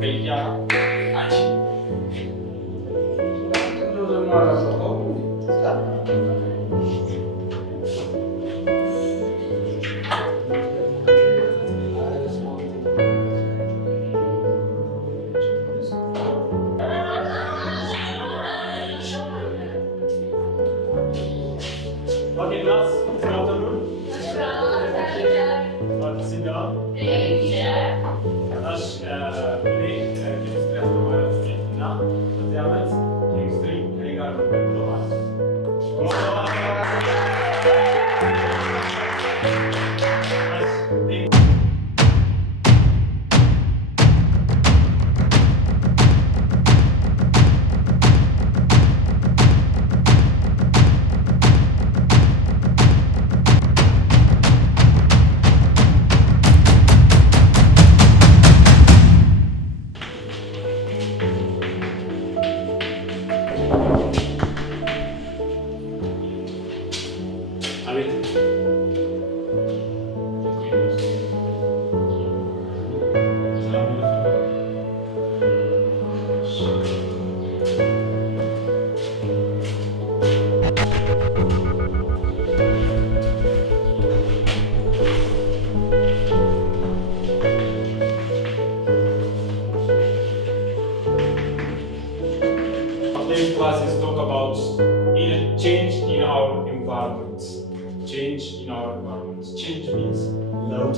በያ አንቺ Okay, class. Good afternoon. Sit down. እሺ እኔ ኬሚስትሪ አስተማሪያችሁ ነኝ እና በዚህ ዓመት ኬሚስትሪ ከእኔ ጋር ነው የምትለው ማለት ነው። Today's classes talk about change in our environment. Change in our environment. Change means load.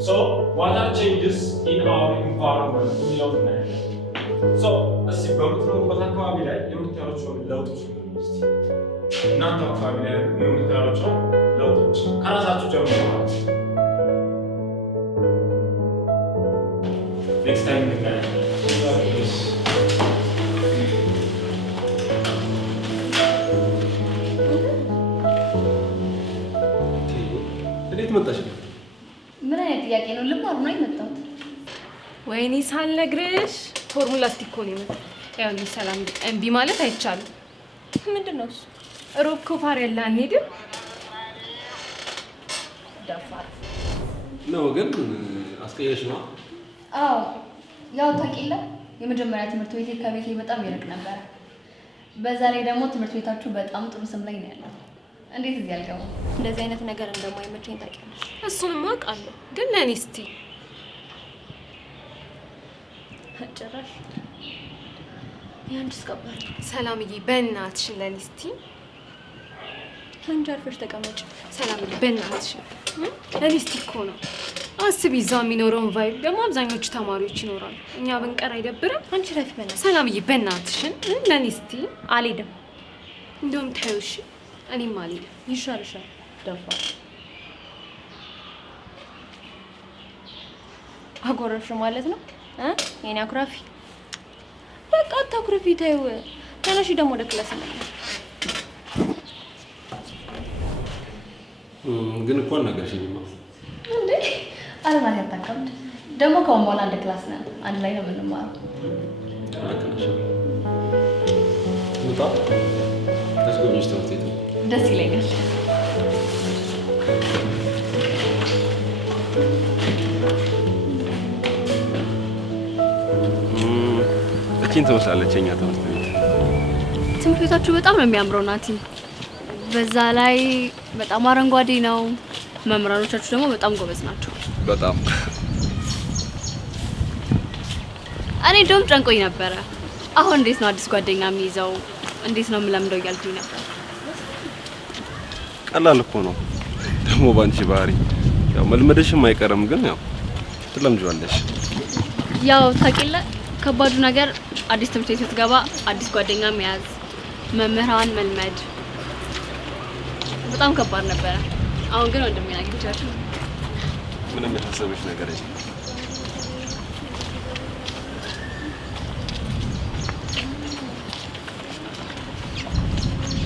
So, what are changes in our environment? So, as you go through what I'm going to tell you, load. Not the vocabulary, you will tell you load. Next time we can. መጣሽ? ምን አይነት ጥያቄ ነው? ልማር ነው የመጣሁት። ወይኔ ሳልነግርሽ ፎርሙላ ስቲክ ነው የመጣው። ያው ሰላም እምቢ ማለት አይቻልም። ምንድነው እሱ? ሮብ ኮፋር ያለ አንሄድም? ደፋር ነው ግን አስቀየሽ ነው? አዎ ያው ታውቂለ የመጀመሪያ ትምህርት ቤቴ ከቤቴ በጣም ይርቅ ነበር። በዛ ላይ ደግሞ ትምህርት ቤታችሁ በጣም ጥሩ ስም ላይ ነው ያለው። እንዴት እዚህ አልገባም? እንደዚህ አይነት ነገር እንደማይመቸኝ ታውቂያለሽ። እሱንም አውቃለሁ፣ ግን ለኔ እስቲ ጭራሽ ያንቺስ ከባድ ነው። ሰላምዬ በእናትሽ ለኔ እስቲ አንቺ አርፈሽ ተቀመጭ። ሰላምዬ በእናትሽ ለኔ እስቲ እኮ ነው። አስቢ እዛው የሚኖረውን ቫይብ ደግሞ አብዛኞቹ ተማሪዎች ይኖራሉ። እኛ ብንቀር አይደብርም? አንቺ ረፊ በእናትሽ። ሰላምዬ በእናትሽን ለኔ እስቲ። አልሄድም። እንደውም ታዩሽ እኔም አልሄድም። ይሻልሻል። ደፋር አጎረፍሽ ማለት ነው የኔ አኩራፊ። በቃ አታኩርፊ፣ ተይው። ተነሺ ደግሞ ወደ ክላስ እንመለስ። ግን እኮ አልነገርሽኝማ እንዴ? አለማት ያታከምድ ደግሞ ከአሁን በኋላ አንድ ክላስ ነን፣ አንድ ላይ ነው የምንማረው። ምጣ ታስጎብኝሽ ትምህርት ቤት ደስ ይለኛል። እቺን ትመስላለች የኛ ትምህርት ቤት። ትምህርት ቤታችሁ በጣም ነው የሚያምረው ናቲ። በዛ ላይ በጣም አረንጓዴ ነው። መምህራኖቻችሁ ደግሞ በጣም ጎበዝ ናቸው። በጣም እኔ እንደውም ጨንቆኝ ነበረ። አሁን እንዴት ነው አዲስ ጓደኛ የሚይዘው? እንዴት ነው የምለምደው እያልኩኝ ነበር። ቀላል እኮ ነው ደግሞ ባንቺ ባህሪ ያው መልመድሽም አይቀርም፣ ግን ያው ትለምጂዋለሽ። ያው ታውቂለ ከባዱ ነገር አዲስ ትምህርት ቤት ስትገባ አዲስ ጓደኛ መያዝ፣ መምህራን መልመድ በጣም ከባድ ነበረ። አሁን ግን ወንድሜን አግኝቻለሁ። ምንም ያሳሰበሽ ነገር የለም።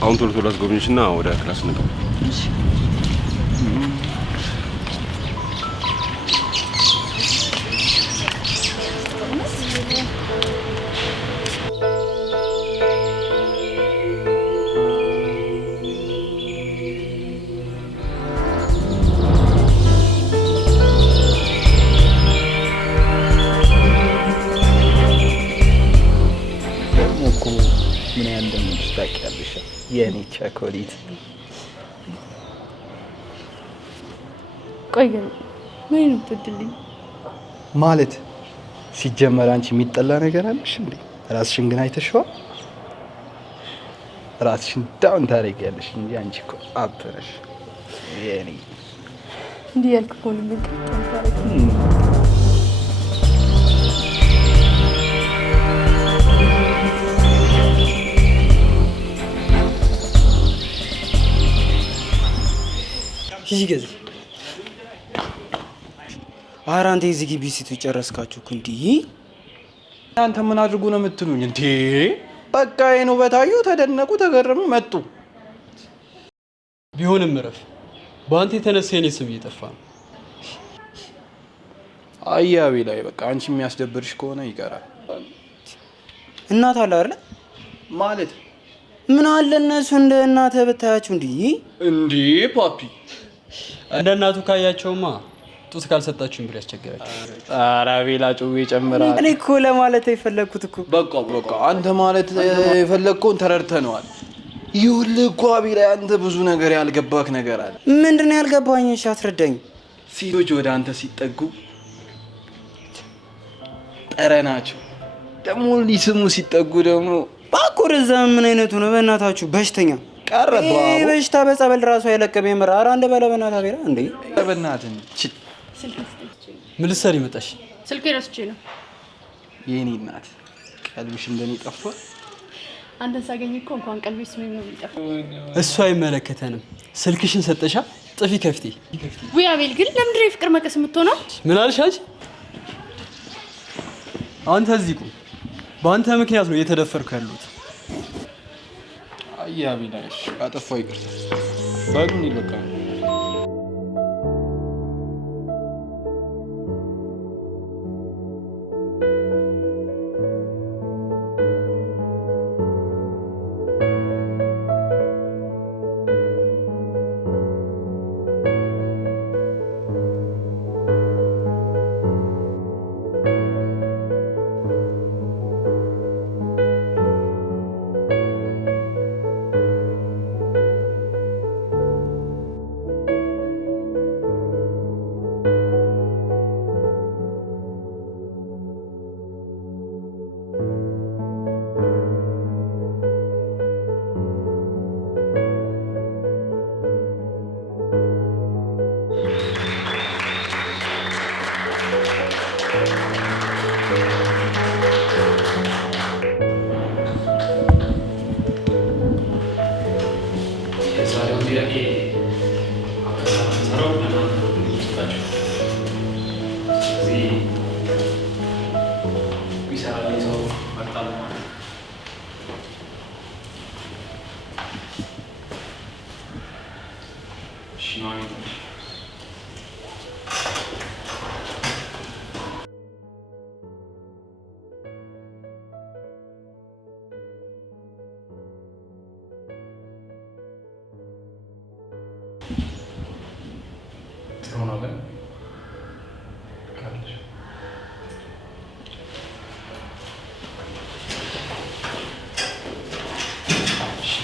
አሁን ቶሎ ቶሎ አስጎብኝሽና ወደ ክላስ እንገባ። እሺ ምን ያህል እንደምወድሽ ታውቂያለሽ የኔ ቸኮሌት። ቆይ ግን ምን ትድልኝ ማለት ሲጀመር አንቺ የሚጠላ ነገር አለሽ እንዴ? ራስሽን ግን አይተሽዋል? ራስሽን ዳውን ታደርጊያለሽ እንጂ አንቺ እኮ አፕ ነሽ የኔ። እንዲህ ያልክ እኮ ነው ምን ታረግ ሂጂ ገዝ አራንቴ እዚህ ግቢ ጨረስካችሁ እኮ እንዴ? እናንተ ምን አድርጉ ነው የምትሉኝ እንዴ? በቃ የኔ በታዩ ተደነቁ፣ ተገረሙ፣ መጡ። ቢሆንም እረፍ። በአንተ የተነሳ የኔ ስም እየጠፋ ነው። አያቤ ላይ በቃ አንቺ የሚያስደብርሽ ከሆነ ይቀራል። እናት አለ አይደል? ማለት ምን አለ እነሱ እንደ እናተ ብታያችሁ እንዴ ፓፒ እንደ እናቱ ካያቸውማ ጡት ካልሰጣችሁኝ ብሎ ያስቸግራችሁ። ኧረ ቤላ ጩቤ ጨምራል። እኔ እኮ ለማለት የፈለኩት እኮ በቃ አንተ ማለት የፈለግከውን ተረድተነዋል። ይኸውልህ እኮ አቤላ አንተ ብዙ ነገር ያልገባክ ነገር አለ። ምንድን ነው ያልገባኝ? እሺ አስረዳኝ። ሴቶች ወደ አንተ ሲጠጉ ጠረናቸው ደግሞ ሊስሙ ሲጠጉ ደግሞ ባኩር እዛ ምን አይነቱ ነው? በእናታችሁ በሽተኛ ቀረባ በሽታ በጸበል ራሱ አይለቀም። የምር ኧረ አንድ በለ በእናትህ አቤላ እንዴ በእናትህ ምን ልትሰሪ መጣሽ? ስልኬ ረስቼ ነው። የኔ እናት ቀልብሽ እንደኔ ጠፋ። አንተን ሳገኝ እኮ እንኳን ቀልቤስ ምን ነው የሚጠፋ። እሱ አይመለከተንም። ስልክሽን ሰጠሻ? ጥፊ ከፍቴ። ውይ አቤል ግን ለምንድን ነው የፍቅር መቀስ የምትሆነው? ምን አልሽ አንቺ? አንተ እዚህ ቁም። በአንተ ምክንያት ነው እየተደፈርኩ ያሉት። አያቤ ላይሽ አጠፋው ይቅርታ። ባሉን ይበቃ።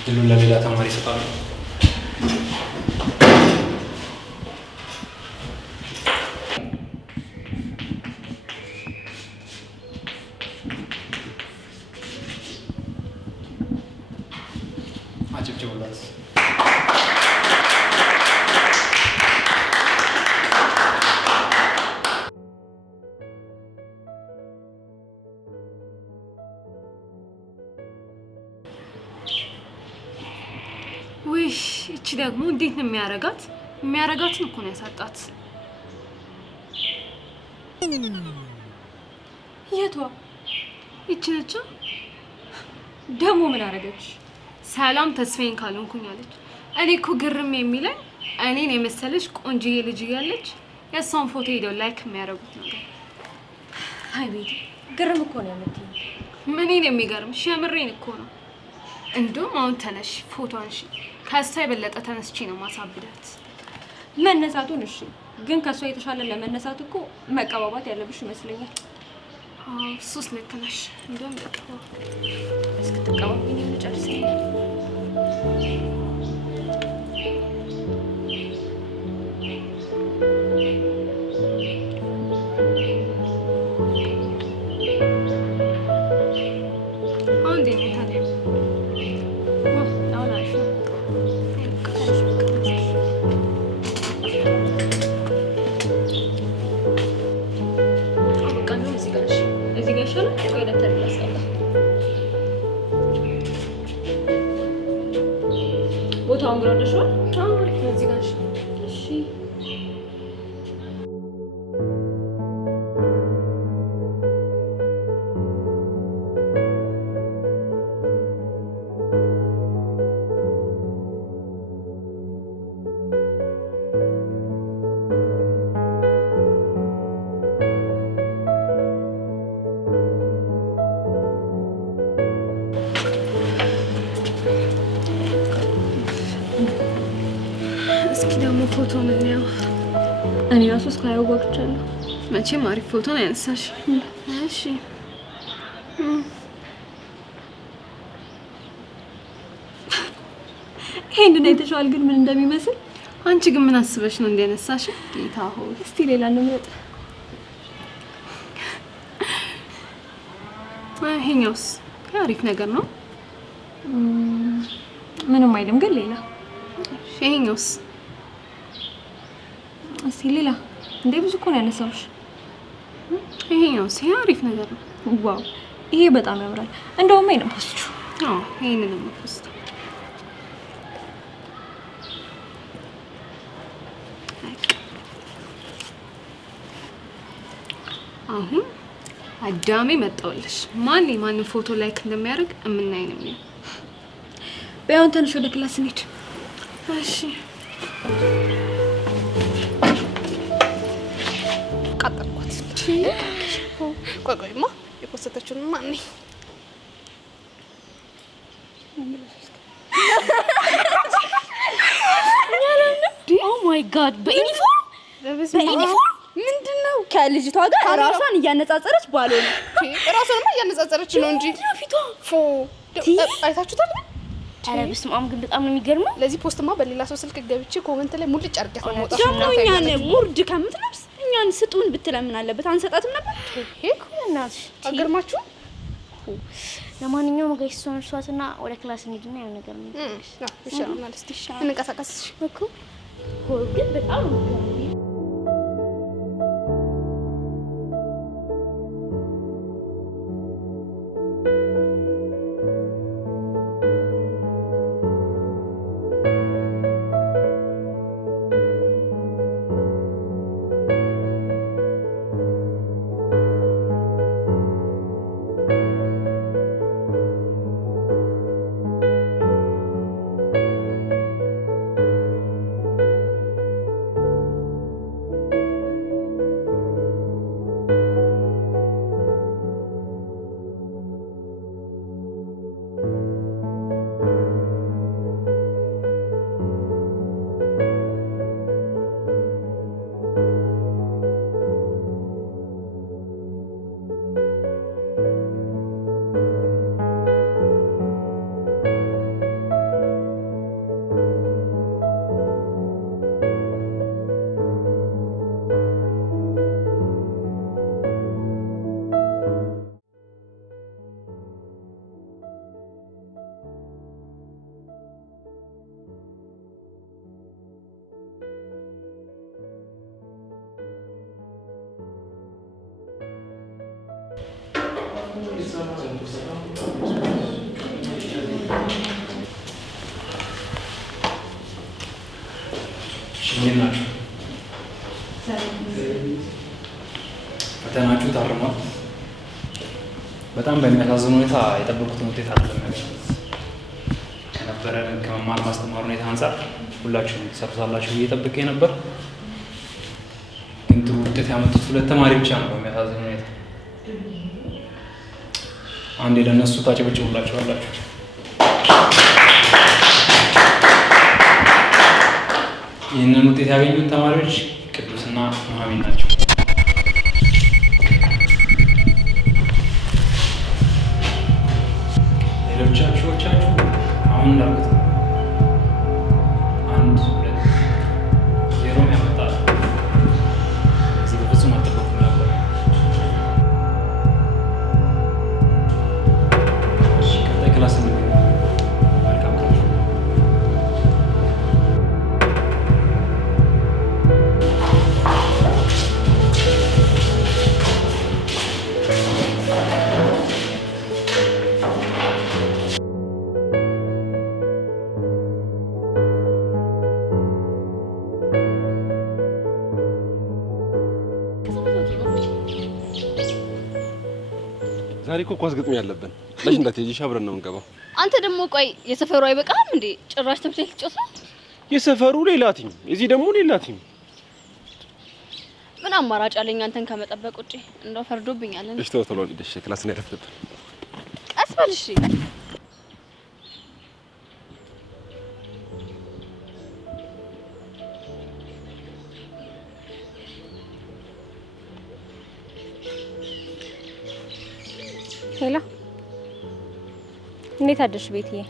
ድሉን ለሌላ ተማሪ ይሰጣሉ። አጭብጭቡላት። ውይ እቺ ደግሞ እንዴት ነው የሚያረጋት? የሚያረጋትን እኮ ነው ያሳጣት። የቷ ይቺ ነች ደግሞ ምን አረገች? ሰላም ተስፋዬን ካልሆንኩኝ አለች። እኔ እኮ ግርም የሚለኝ እኔን የመሰለች ቆንጆዬ ልጅ እያለች የእሷን ፎቶ ሄደው ላይክ የሚያደርጉት ነገር። አይ ቤት ግርም እኮ ነው የምትይኝ። ምንን የሚገርምሽ? የምሬን እኮ ነው። እንደውም አሁን ተነሽ ፎቶ አንሺ። ከእሷ የበለጠ ተነስቼ ነው ማሳብዳት። መነሳቱን እሺ፣ ግን ከእሷ የተሻለ ለመነሳት እኮ መቀባባት ያለብሽ ይመስለኛል። ሱስ ልክ ነሽ። እንደውም በቃ እስክትቀባብኝ ልጨርሰኝ። አሁን እንዴት ነው ታዲያ? አሁን አሪፍ ነው። በቃ እንደውም እዚህ ጋር ይሻላል። ቆይ ደብተር ላስቀምጥ። ቦታውን ግን ወደሽዋል? አዎ አሪፍ ነው። እዚህ ጋር እሺ። እስኪ ደግሞ ፎቶ ምን ነው? እኔ ራሱ እስካየው ጓጉቻለሁ። መቼም አሪፍ ፎቶ ነው ያነሳሽ። እሺ ይሄንን አይተሽዋል ግን ምን እንደሚመስል? አንቺ ግን ምን አስበሽ ነው እንዲያነሳሽ? ጌታ ሆይ እስቲ ሌላ እንምረጥ። ይሄኛውስ አሪፍ ነገር ነው። ምንም አይልም ግን ሌላ። ይሄኛውስ እስቲ ሌላ። እንዴ ብዙ እኮ ነው ያነሳውሽ። ይሄኛውስ አሪፍ ነገር ነው። ዋው ይሄ በጣም ያምራል። እንደውም አይነ ፖስቱ። አዎ ይሄንን ነው ፖስት። አሁን አዳሜ መጣውልሽ። ማን የማንን ፎቶ ላይክ እንደሚያደርግ እምናይ ነው የሚሆነው። በያውን ተነሽ ወደ ክላስ እንሂድ። እሺ ቃጠልኳት። ቆይማ የፖስተችውን ማን ነኝ? ኦ ማይ ጋድ በዩኒፎርም ምንድነው? ከልጅቷ ጋር ራሷን እያነጻጸረች ባልሆነ ራሷንማ እያነጻጸረች ነው እንጂ ፊቷ አይታችሁታል? ኧረ በስመ አብ ግን በጣም ነው የሚገርመው። ለዚህ ፖስትማ በሌላ ሰው ስልክ ገብቼ ኮመንት ላይ ሙልጭ አድርጌያት ነው የምወጣው። ደግሞ እኛን ጉርድ ከምትለብስ እኛን ስጡን ብትለምን አለበት። አንሰጣትም ነበር። ይሄ እናትሽ አገርማችሁ። ለማንኛውም ጋይስ እሷን እርሷትና ወደ ክላስ እንሂድና ያው ነገር ነው ይሻላል። እስቲ እንቀሳቀስ እኮ ግን በጣም ነው ፈተናችሁ ታርሟል። በጣም በሚያሳዝን ሁኔታ የጠበቁትን ውጤት አልተገኘም። ከነበረን ከመማር ማስተማር ሁኔታ አንጻር ሁላችሁም ትሰርሳላችሁ ብዬ ጠብቄ ነበር። ግን ጥሩ ውጤት ያመጡት 2 ተማሪ ብቻ ነው በሚያሳዝን ሁኔታ። አንዴ ለነሱ ታጨበጭቡላችኋላችሁ። ይህንን ውጤት ያገኙት ተማሪዎች ቅዱስና ኑሐሚን ናቸው። ዛሬ እኮ ኳስ ግጥሚያ ያለብን። ለሽ እንዳትሄጂሽ አብረን ነው የምንገባው። አንተ ደግሞ ቆይ የሰፈሩ አይበቃም እንዴ? ጭራሽ ተብተህ ልትጮት ነው? የሰፈሩ ሌላ ቲም፣ እዚህ ደግሞ ሌላ ቲም። ምን አማራጭ አለኝ አንተን ከመጠበቅ ውጪ? እንደው ፈርዶብኛል። እሺ ተው ቶሎ ልደሽ ክላስ ነው ያለፍልብን። ቀስ በል እሺ። ሄሎ፣ እንዴት አደርሽ ቤትዬ?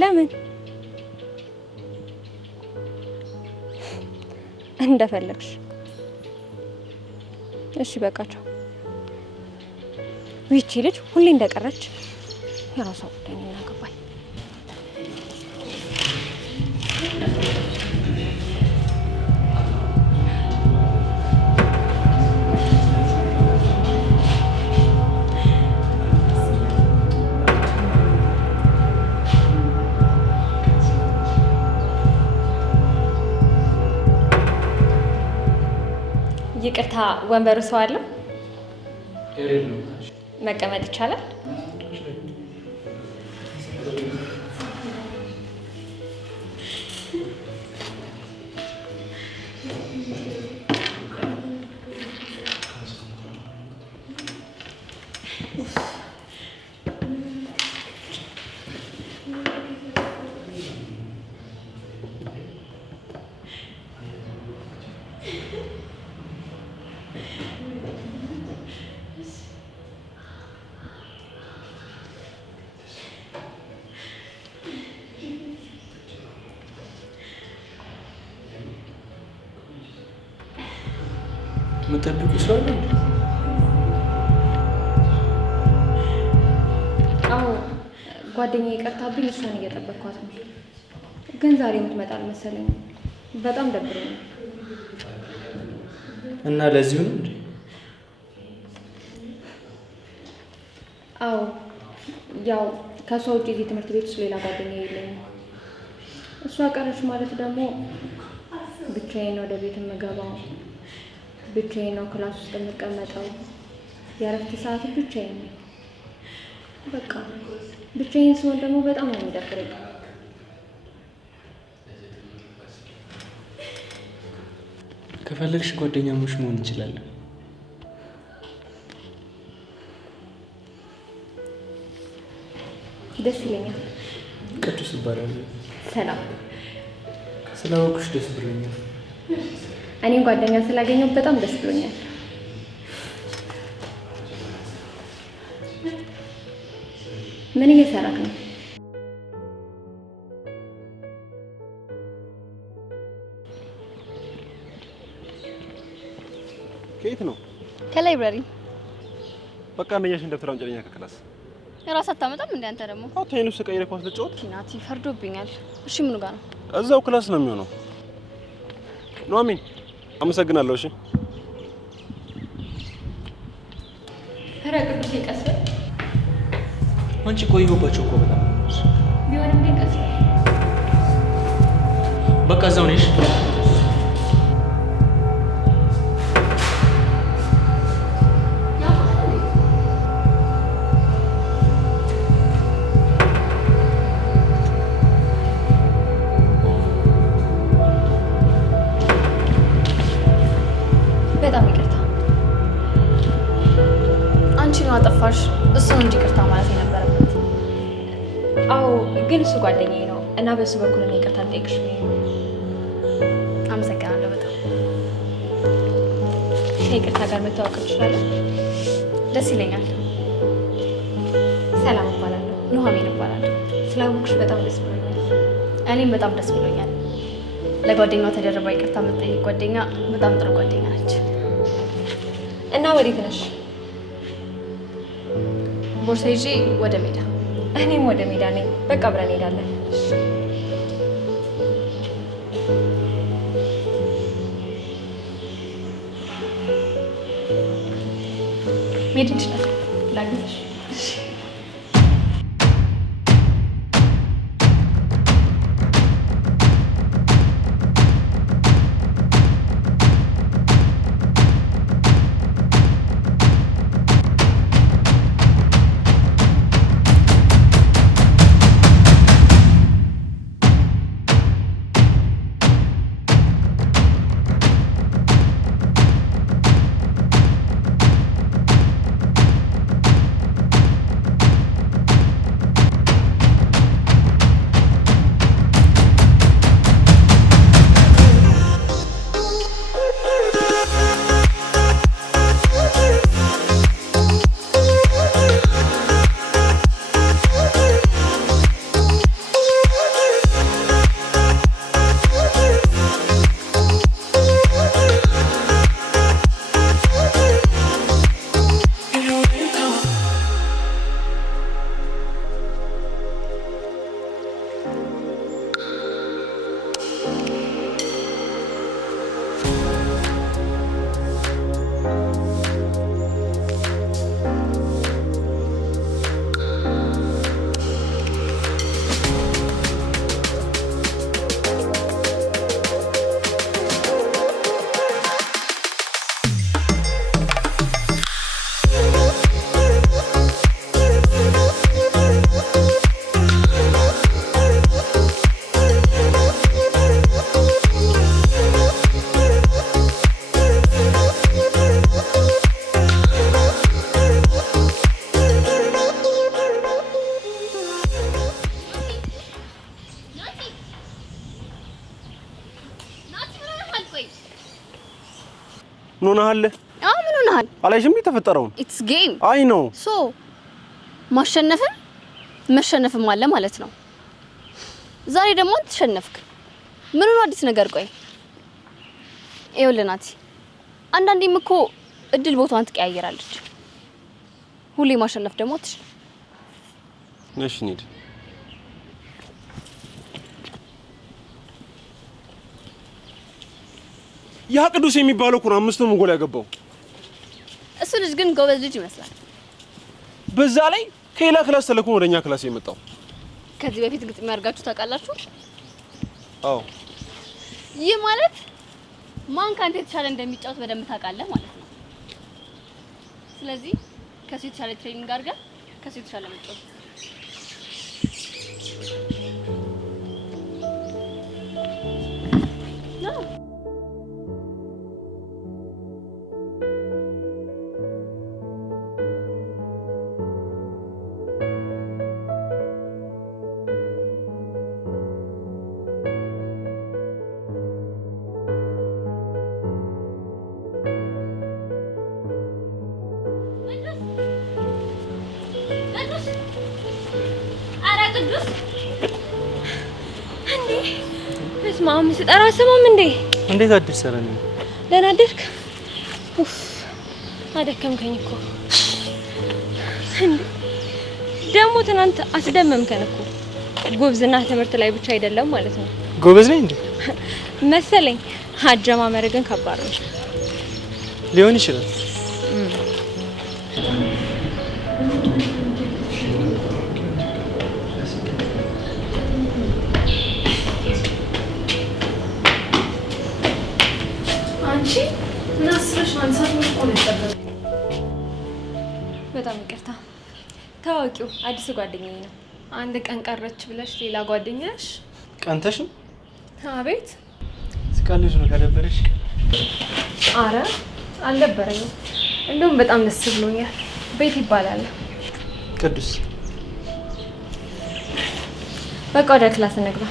ለምን እንደፈለግሽ። እሺ በቃቸው። ይቺ ልጅ ሁሌ እንደቀረች የራሷ ጉዳይ ነው። ያገባኝ ይቅርታ፣ ወንበሩ ሰው አለው? መቀመጥ ይቻላል? መጠበቅ ይችላል። አዎ ጓደኛዬ ይቀርታብኝ፣ እሷን እየጠበቅኳት ነው። ግን ዛሬ የምትመጣ አልመሰለኝም። በጣም ደብሮኛል። እና ለዚሁ ነው እንዴ? አዎ ያው ከሷ ውጪ እዚህ ትምህርት ቤት ውስጥ ሌላ ጓደኛ የለኝም። እሷ ቀረች ማለት ደግሞ ብቻዬን ወደ ቤት የምገባው፣ ብቻዬን ነው ክላስ ውስጥ የምቀመጠው፣ የእረፍት ሰዓት ብቻዬን ነው። በቃ ብቻዬን ስሆን ደግሞ በጣም ነው የሚደብረኝ። ከፈለግሽ ጓደኛሞች መሆን እንችላለን። ደስ ይለኛል። ቅዱስ እባላለሁ። ሰላም። ስላወቅሽ ደስ ብሎኛል። እኔም ጓደኛ ስላገኘው በጣም ደስ ብሎኛል። ምን እየሰራክ ነው? ከየት ነው? ከላይብራሪ። በቃ አንደኛሽን ደብተር አምጪልኝ ከክላስ። እራስ አታመጣም እንዴ አንተ ደግሞ? አታይኑ ስቀይረ ኳስ ልጫወት። ቲናቲ ፈርዶብኛል። እሺ ምኑ ጋር ነው? እዛው ክላስ ነው የሚሆነው። ኑሐሚን አመሰግናለሁ። እሺ ኧረ ቅዱሴ ቀስ በል። አንቺ ቆየሁባቸው እኮ በጣም ቢሆንም ግን ቀስ በል። በቃ እዛው ነሽ። በጣም ይቅርታ። አንቺ ነው አጠፋሽ፣ እሱ ነው እንጂ ይቅርታ ማለት የነበረበት። አዎ ግን እሱ ጓደኛዬ ነው እና በሱ በኩል እኔ ይቅርታ ልጠይቅሽ ብዬ ነው። አመሰግናለሁ በጣም። ከይቅርታ ጋር መታወቅ እንችላለን? ደስ ይለኛል። ሰላም እባላለሁ። ኑሐሚን እባላለሁ። ስላወቅሽ በጣም ደስ ብሎኛል። እኔም በጣም ደስ ብሎኛል። ለጓደኛዋ ተደርባ ይቅርታ የምትጠይቅ ጓደኛ በጣም ጥሩ ጓደኛ ነች። እና ወዴት ነሽ? ቦርሳ ይዤ ወደ ሜዳ። እኔም ወደ ሜዳ ነኝ። በቃ አብረን እንሄዳለን። መሄድ እንችላለን። ላግዝሽ? ምን ሆነሃል? ምን ሆነሃል? አላይሽም የተፈጠረውን? ኢትስ ጌም። አይ ነው ሶ ማሸነፍም መሸነፍም አለ ማለት ነው። ዛሬ ደግሞ ተሸነፍክ። ምን ነው አዲስ ነገር? ቆይ ይኸውልህ ናቲ፣ አንዳንዴም እኮ እድል ቦታዋን ትቀያየራለች። ሁሌ ማሸነፍ ደግሞ አትችልም። እሺ እንሂድ። ያ ቅዱስ የሚባለው እኮ ነው 5 ጎል ያገባው። እሱ ልጅ ግን ጎበዝ ልጅ ይመስላል። በዛ ላይ ከሌላ ክላስ ተልኮ ወደኛ ክላስ የመጣው። ከዚህ በፊት ግጥም ያርጋችሁ ታውቃላችሁ? አዎ። ይህ ማለት ማን ካንተ የተሻለ እንደሚጫወት በደንብ ታውቃለህ ማለት ነው። ስለዚህ ከሱ የተሻለ ትሬኒንግ አድርገህ ከሱ የተሻለ መጫወት ነው። ማም ስጠራ ሰማም እንዴ? እንዴት አዲስ ሰራኝ? ደህና አደርክ? ኡፍ አደከምከኝ እኮ። ደግሞ ትናንት አስደመምከን እኮ። ጎብዝና ትምህርት ላይ ብቻ አይደለም ማለት ነው። ጎበዝ ነኝ እንዴ? መሰለኝ። አጀማመር ግን ከባድ ነው። ሊሆን ይችላል። በጣም ይቅርታ። ታዋቂው አዲስ ጓደኛዬ ነው። አንድ ቀን ቀረች ብለሽ ሌላ ጓደኛሽ? ቀንተሽ? አቤት ስቃልሽ ነው ከደበረሽ? አረ አልደበረኝም። እንደውም በጣም ደስ ብሎኛል። ቤት ይባላል። ቅዱስ በቃ ወደ ክላስ እንግባ።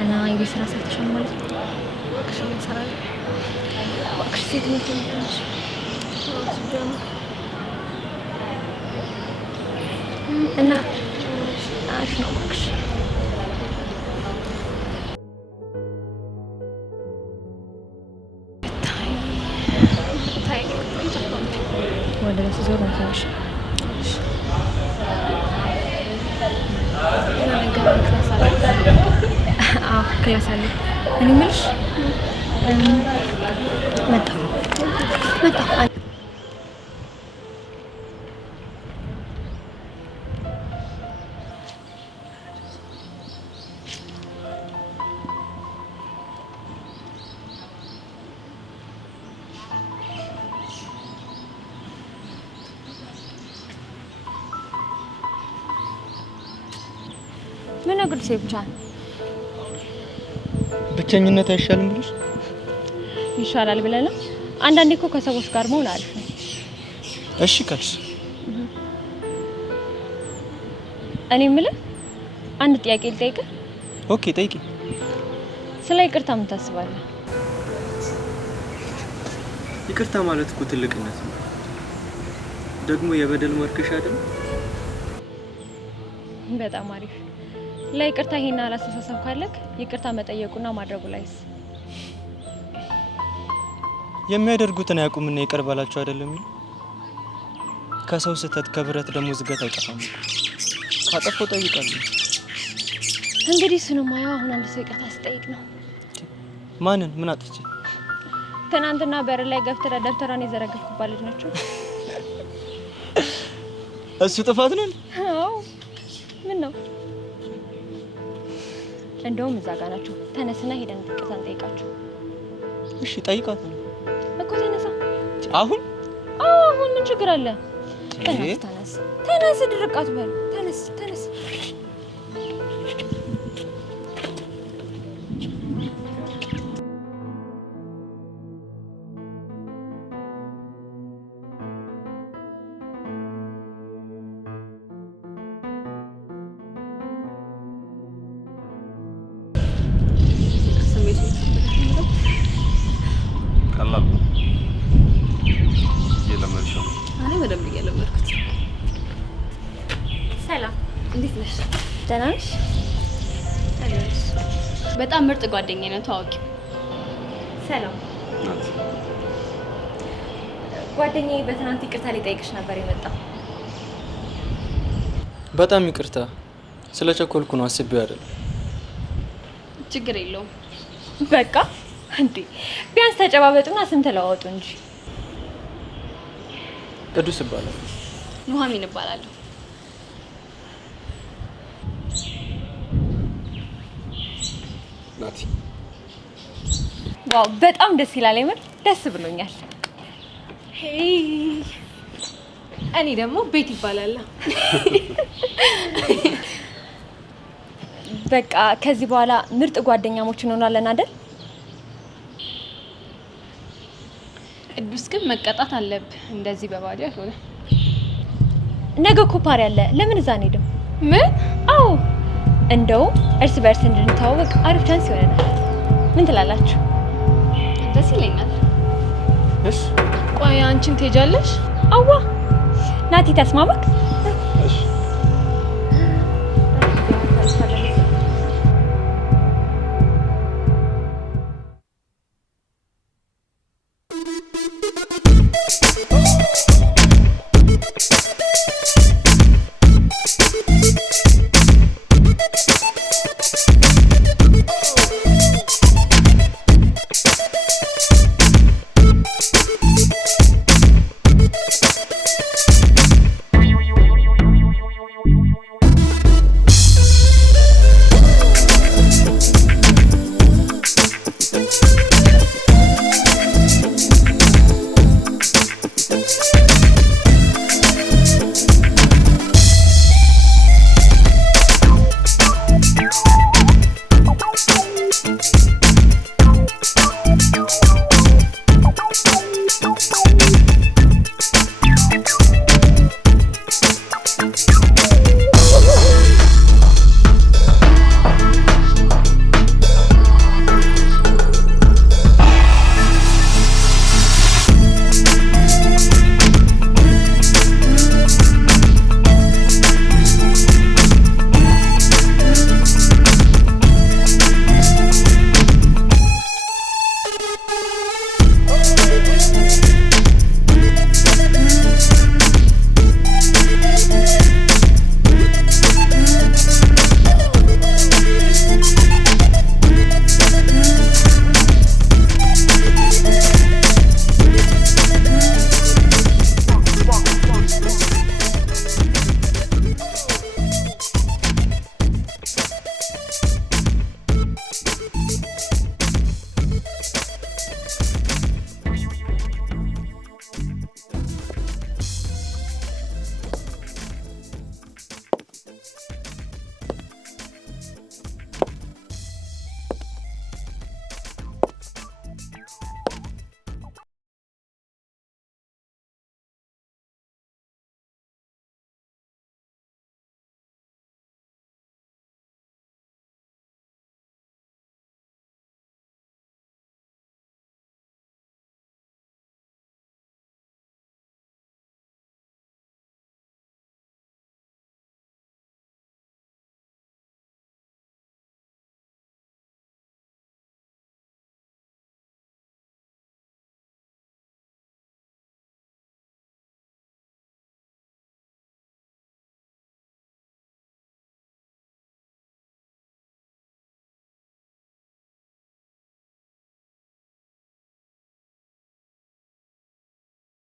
እና የስራ ሰዓትሽን ማለት ነው። አክሽን እንሰራለን። አክሽን ሴት ነው ትንሽ እና አሪፍ ነው አክሽን ወደ ራስ ዞር ነው ትንሽ ክላስ አለ። እኔ የምልሽ መጣ ምን ነው ቅዱሴ ብቻ ብቸኝነት አይሻልም ብለሽ? ይሻላል ብለህ ነው? አንዳንዴ እኮ ከሰዎች ጋር መሆን አሪፍ ነው። እሺ ካልሽ እኔ የምልህ አንድ ጥያቄ ልጠይቅህ። ኦኬ ጠይቂ። ስለ ይቅርታ ምን ታስባለህ? ይቅርታ ማለት እኮ ትልቅነት ነው። ደግሞ የበደል ማርከሻ አይደል? በጣም አሪፍ። ለይቅርታ ይሄን አላስተሳሰብ ካለክ ይቅርታ መጠየቁና ማድረጉ ላይስ የሚያደርጉትን ያቁምና ይቅር ባላቸው አይደለም ይሉ ከሰው ስህተት ከብረት ደግሞ ዝገት አይጠፋም። ካጠፋው ጠይቃለሁ። እንግዲህ እሱንማ ያው አሁን አንድ ሰው ይቅርታ ሲጠይቅ ነው። ማንን ምን አጥፍቼ? ትናንትና በር ላይ ገፍትራ ደብተራን የዘረገፍኩባት ልጅ ናቸው። እሱ ጥፋት ነው? አዎ ምን ነው? እንደውም እዛ ጋር ናቸው። ተነስና ሄደን ይቅርታ እንጠይቃቸው። እሺ ጠይቃት ነው እኮ። ተነሳ። አሁን? አዎ አሁን ምን ችግር አለ? ተነስ ተነስ፣ ድርቃት በል። ተነስ ተነስ። ቀላል እየለመድሽ ነው። እኔ በደንብ እየለመድኩት። ሰላም፣ እንዴት ነሽ? ደህና ነሽ? በጣም ምርጥ ጓደኛዬ ነው፣ ተዋወቂው። ሰላም ናት። ጓደኛዬ በትናንት ይቅርታ ሊጠይቅሽ ነበር የመጣው። በጣም ይቅርታ ስለቸኮልኩ ነው፣ አስቤው አይደለም። ችግር የለውም። በቃ እንዴ ቢያንስ ተጨባበጡና ስም ተለዋወጡ እንጂ። ቅዱስ ይባላል። ኑሐሚን እባላለሁ። ናቲ። ዋው በጣም ደስ ይላል። የምር ደስ ብሎኛል። እኔ ደግሞ ቤት ይባላል። በቃ ከዚህ በኋላ ምርጥ ጓደኛሞች እንሆናለን አይደል? ቅዱስ ግን መቀጣት አለብህ። እንደዚህ በባዶ አይሆንም። ነገ እኮ ፓሪ አለ። ለምን እዛ አንሄድም? ምን? አዎ እንደው እርስ በርስ እንድንተዋወቅ አሪፍ ቻንስ ይሆነናል። ምን ትላላችሁ? ደስ ይለኛል። እሺ ቆይ አንቺም ትሄጃለሽ? አዋ ናቲ ተስማማክ? እሺ